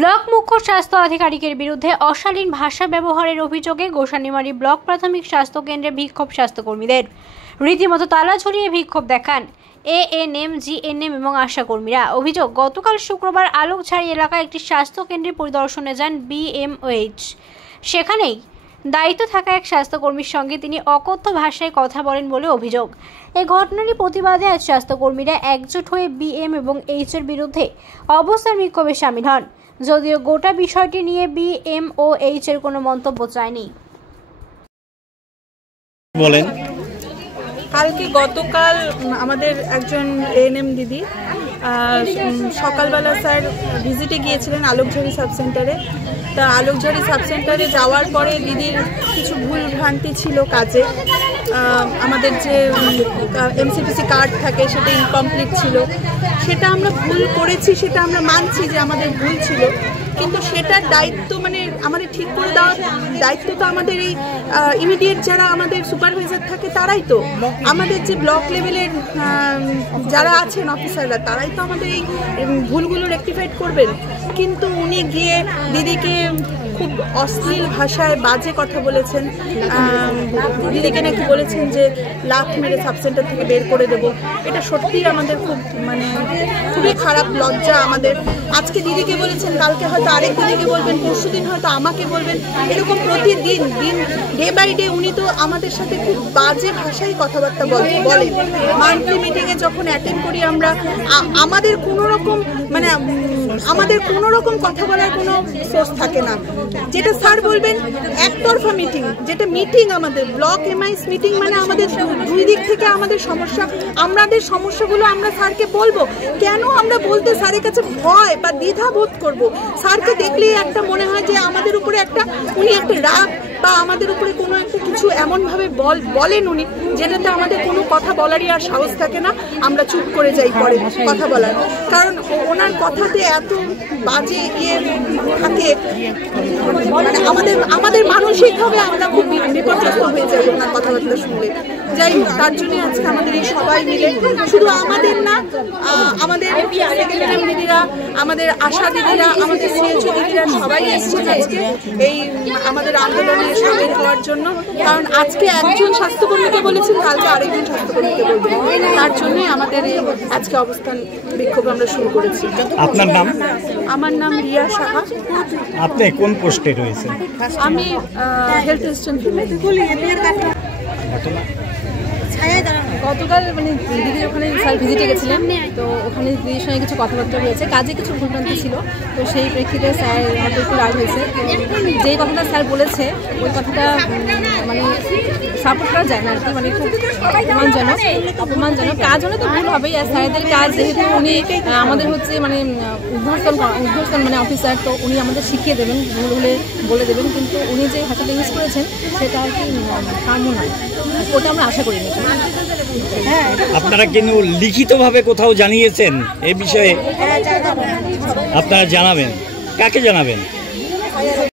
Block মুখ্য স্বাস্থ্য আধিকারিকের বিরুদ্ধে অশালীন ভাষা ব্যবহারের অভিযোগে গোসানিমারী ব্লক প্রাথমিক স্বাস্থ্য কেন্দ্রে বিক্ষোভ স্বাস্থ্যকর্মীদের। রীতিমতো তালা ঝুলিয়ে বিক্ষোভ দেখান এএনএম, জিএনএম এবং আশাকর্মীরা। অভিযোগ, গতকাল শুক্রবার আলোকঝাড়ি এলাকায় একটি স্বাস্থ্য কেন্দ্রে পরিদর্শনে যান বিএমওএইচ। সেখানেই দায়িত্ব থাকা এক স্বাস্থ্যকর্মীর সঙ্গে তিনি অকথ্য ভাষায় কথা বলেন বলে অভিযোগ। এই ঘটনারই প্রতিবাদে আজ স্বাস্থ্যকর্মীরা একজোট হয়ে বিএম এবং এইচ এর বিরুদ্ধে অবস্থান বিক্ষোভে সামিল হন। যদিও গোটা বিষয়টি নিয়ে বিএমওএইচ এর কোনো মন্তব্য চায়নি। বলেন, গতকাল আমাদের একজন এএনএম দিদি সকালবেলা স্যার ভিজিটে গিয়েছিলেন আলোকঝাড়ি সাবসেন্টারে। তা আলোকঝাড়ি সাবসেন্টারে যাওয়ার পরে দিদির কিছু ভুল ভ্রান্তি ছিল কাজে। আমাদের যে এমসিপিসি কার্ড থাকে সেটা ইনকমপ্লিট ছিল, সেটা আমরা ভুল করেছি, সেটা আমরা মানছি যে আমাদের ভুল ছিল, কিন্তু সেটার দায়িত্ব আমাদের ঠিক করে দেওয়ার দায়িত্ব তো আমাদের এই ইমিডিয়েট যারা আমাদের সুপারভাইজার থাকে তারাই তো, আমাদের যে ব্লক লেভেলের যারা আছেন অফিসাররা তারাই তো আমাদের এই ভুলগুলো রেকটিফাইড করবেন। কিন্তু উনি গিয়ে দিদিকে খুব অশ্লীল ভাষায় বাজে কথা বলেছেন। দিদিকে নাকি বলেছেন যে লাথ মেরে সাবসেন্টার থেকে বের করে দেব। এটা সত্যিই আমাদের খুবই খারাপ লজ্জা আমাদের। আজকে দিদিকে বলেছেন, কালকে হয়তো আরেক দিদিকে বলবেন, পরশু দিন হয়তো আমাকে বলবেন, এরকম প্রতিদিন ডে বাই ডে উনি তো আমাদের সাথে খুব বাজে ভাষায় কথাবার্তা বলেন। মান্থলি মিটিংয়ে যখন অ্যাটেন্ড করি আমরা, আমাদের কোনো রকম কথা বলার কোনো সোর্স থাকে না। যেটা স্যার বলবেন একতরফা মিটিং, যেটা মিটিং আমাদের ব্লক এমআইএস মিটিং, আমাদের দুই দিক থেকে আমাদের সমস্যাগুলো আমরা স্যারকে বলবো। কেন আমরা বলতে স্যারের কাছে ভয় বা দ্বিধা বোধ করবো? স্যারকে দেখলেই একটা মনে হয় যে আমাদের উপরে উনি একটা রাগ বা আমাদের উপরে কোনো একটা কিছু এমনভাবে বলেন উনি, যেটাতে আমাদের কোনো কথা বলারই আর সাহস থাকে না। আমরা চুপ করে যাই পরে কথা বলার, কারণ ওনার কথাতে এত বাজে থাকে, আমাদের মানসিকভাবে আমরা খুব বিপর্যস্ত হয়ে যাই ওনার কথাবার্তা শুনলে। যাই হোক, তার জন্য আজকে আমাদের এই সবাই মিলে, শুধু আমাদের না, আমাদের সেক্রেটারি দিদিরা, আমাদের আশা দিদিরা, আমাদের সিএইচও দিদিরা সবাই এসেছেন আজকে এই আমাদের আন্দোলনে সামিল হওয়ার জন্য। কারণ আজকে একজন স্বাস্থ্যকর্মীকে বলেছেন, কালকে আরেকজন স্বাস্থ্যকর্মীকে বলবেন। তার জন্যই আমাদের আজকে অবস্থান বিক্ষোভ আমরা শুরু করেছি। আপনার নাম? আমার নাম রিয়া সাহা। আপনি কোন পোস্টে রয়েছেন? আমি হেলথ অ্যাসিস্ট্যান্ট। গতকাল দিদি ওখানে স্যার ভিজিটে গেছিলেন, তো ওখানে দিদির সঙ্গে কিছু কথাবার্তা হয়েছে, কাজে কিছু ভুলভ্রান্তি ছিল। তো সেই প্রেক্ষিতে স্যার হয়তো একটু রাগ হয়েছে। যেই কথাটা স্যার বলেছে ওই কথাটা সাপোর্ট করা যায় না আর কি, খুব অপমানজনক। কাজ হলে তো ভুল হবেই, আর স্যারদের কাজ যেহেতু উনি আমাদের হচ্ছে উদ্ভর্তন অফিসার, তো উনি আমাদের শিখিয়ে দেবেন, ভুল হলে বলে দেবেন, কিন্তু উনি যে ভাষাটা ইউজ করেছেন সেটা আর কি কাম্য নয়, ওটা আমরা আশা করিনি। আপনারা কিন্তু লিখিতভাবে কোথাও জানিয়েছেন এ বিষয়ে? আপনারা জানাবেন, কাকে জানাবেন?